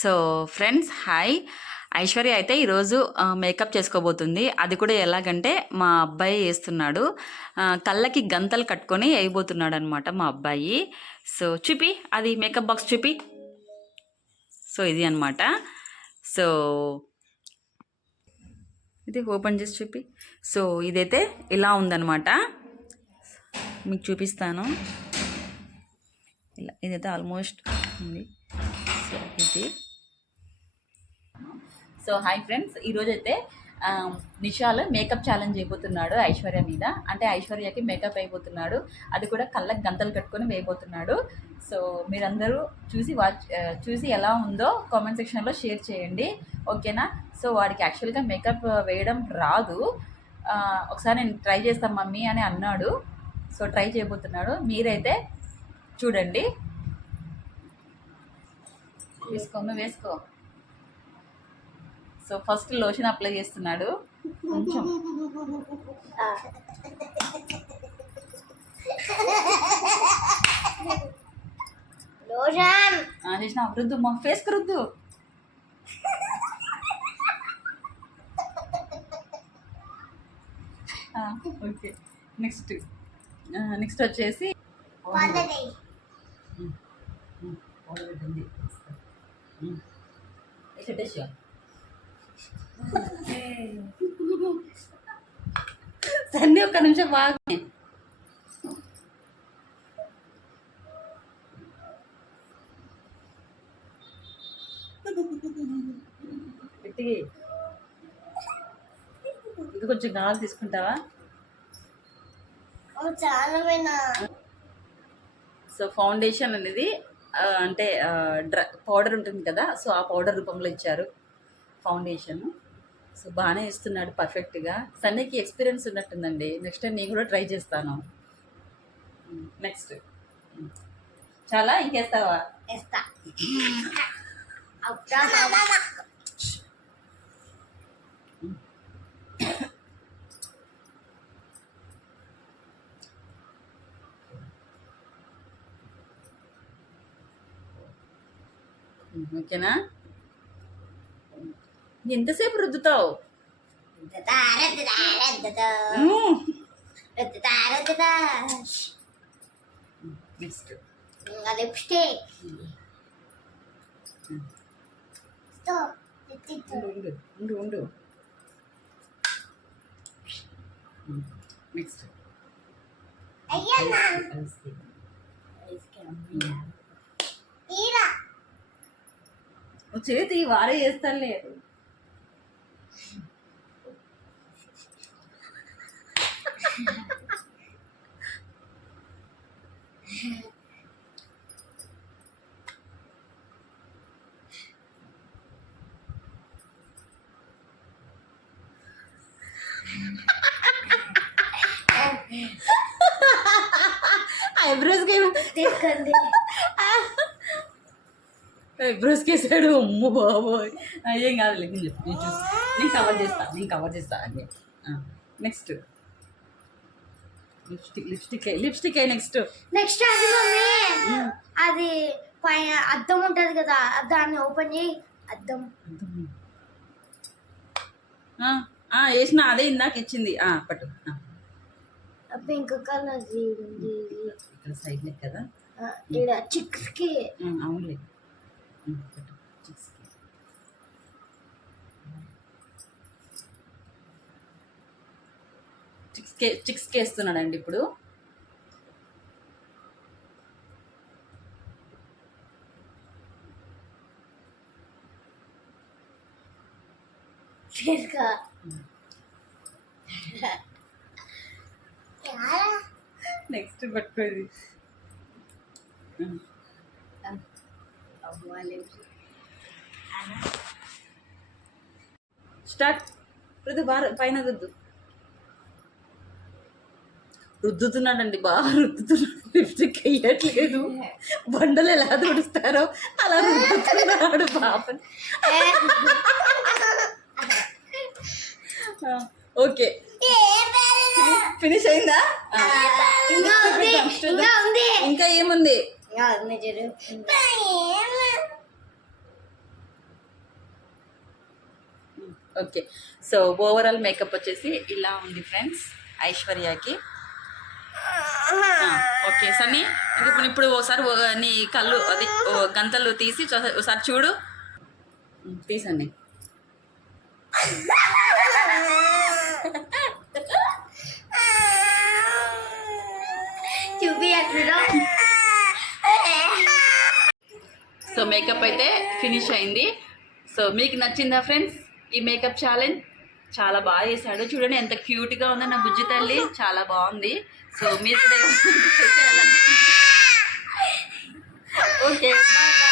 So friends hi. Aishwarya అయితే ఈరోజు makeup చేసుకోబోతుంది. అది కూడా ఎలాగంటే మా అబ్బాయి వేస్తున్నాడు. కళ్ళకి గంతలు కట్టుకొని వేయబోతున్నాడు అనమాట మా అబ్బాయి. సో చూపి అది మేకప్ బాక్స్ చూపి. సో ఇది అనమాట. సో ఇది ఓపెన్ చేసి చూపి. సో ఇదైతే ఇలా ఉందన్నమాట, మీకు చూపిస్తాను. ఇలా ఇదైతే ఆల్మోస్ట్ ఉంది. సో ఇది సో హాయ్ ఫ్రెండ్స్, ఈరోజైతే నిషాల్ మేకప్ ఛాలెంజ్ అయిపోతున్నాడు ఐశ్వర్య మీద. అంటే ఐశ్వర్యకి మేకప్ అయిపోతున్నాడు, అది కూడా కళ్ళకి గంతలు కట్టుకొని వేయబోతున్నాడు. సో మీరందరూ చూసి ఎలా ఉందో కామెంట్ సెక్షన్లో షేర్ చేయండి, ఓకేనా? సో వాడికి యాక్చువల్గా మేకప్ వేయడం రాదు. ఒకసారి నేను ట్రై చేస్తాను మమ్మీ అని అన్నాడు. సో ట్రై చేయబోతున్నాడు, మీరైతే చూడండి. వేసుకో. సో ఫస్ట్ లోషన్ అప్లై చేస్తున్నాడు కొంచెం. చేసిన రుద్దు, మా ఫేస్కి రుద్దు. ఓకే, నెక్స్ట్ వచ్చేసి సన్నీ ఒక్క నిమిషం బాగా. ఇది కొంచెం కావాలి, తీసుకుంటావా? సో ఫౌండేషన్ అనేది అంటే పౌడర్ ఉంటుంది కదా, సో ఆ పౌడర్ రూపంలో ఇచ్చారు ఫౌండేషన్. సో బాగానే ఇస్తున్నాడు పర్ఫెక్ట్గా. సన్నీకి ఎక్స్పీరియన్స్ ఉన్నట్టుందండి. నెక్స్ట్ టైం నేను కూడా ట్రై చేస్తాను. నెక్స్ట్ చాలా ఇంకేస్తావా? ఓకేనా? ఎంతసేపు రుద్దుతావు? Next lipstick. ఉండు. నెక్స్ట్ చేతి వారే చేస్తానులే. ఐబ్రోస్ తీసుకోండి. ఐబ్రోస్ కేసాడు. అమ్ము బాబోయ్, ఏం కాదు. నేను కవర్ చేస్తా అని. నెక్స్ట్ లిప్స్టిక్ నెక్స్ట్ అది పైన అద్దం ఉంటుంది కదా, దాన్ని ఓపెన్ చేయి. అద్దం వేసిన అదే ఇందాక ఇచ్చింది. పట్టు. పింక్ కలర్ సైడ్ నెక్ కదా, చిక్స్ కి. అవునులే, చిక్స్కి వేస్తున్నాడండి ఇప్పుడు. నెక్స్ట్ పట్టుకోది. స్టార్ట్. పైన రుద్దుతున్నాడండి, బాగా రుద్దుతున్నాడు. లిప్స్టిక్ వేయట్లేదు. బండలు ఎలా తుడుస్తారో అలా రుద్దుతున్నాడు పాపని. ఓకే, ఫినిష్ అయిందా? ఇంకా ఏముంది? ఓకే, సో ఓవరాల్ మేకప్ వచ్చేసి ఇలా ఉంది ఫ్రెండ్స్ ఐశ్వర్యకి. ఓకే సన్నీ, ఇప్పుడు ఒకసారి నీ కళ్ళు అది గంతలు తీసి ఒకసారి చూడు. తీసండి. చూపియట్లేదు. సో మేకప్ అయితే ఫినిష్ అయింది. సో మీకు నచ్చిందా ఫ్రెండ్స్ ఈ మేకప్ ఛాలెంజ్? చాలా బాగా చేశాడు, చూడండి ఎంత క్యూట్గా ఉందో నా బుజ్జి తల్లి, చాలా బాగుంది. సో మీరు కూడా ఓకే బాయ్ బాయ్.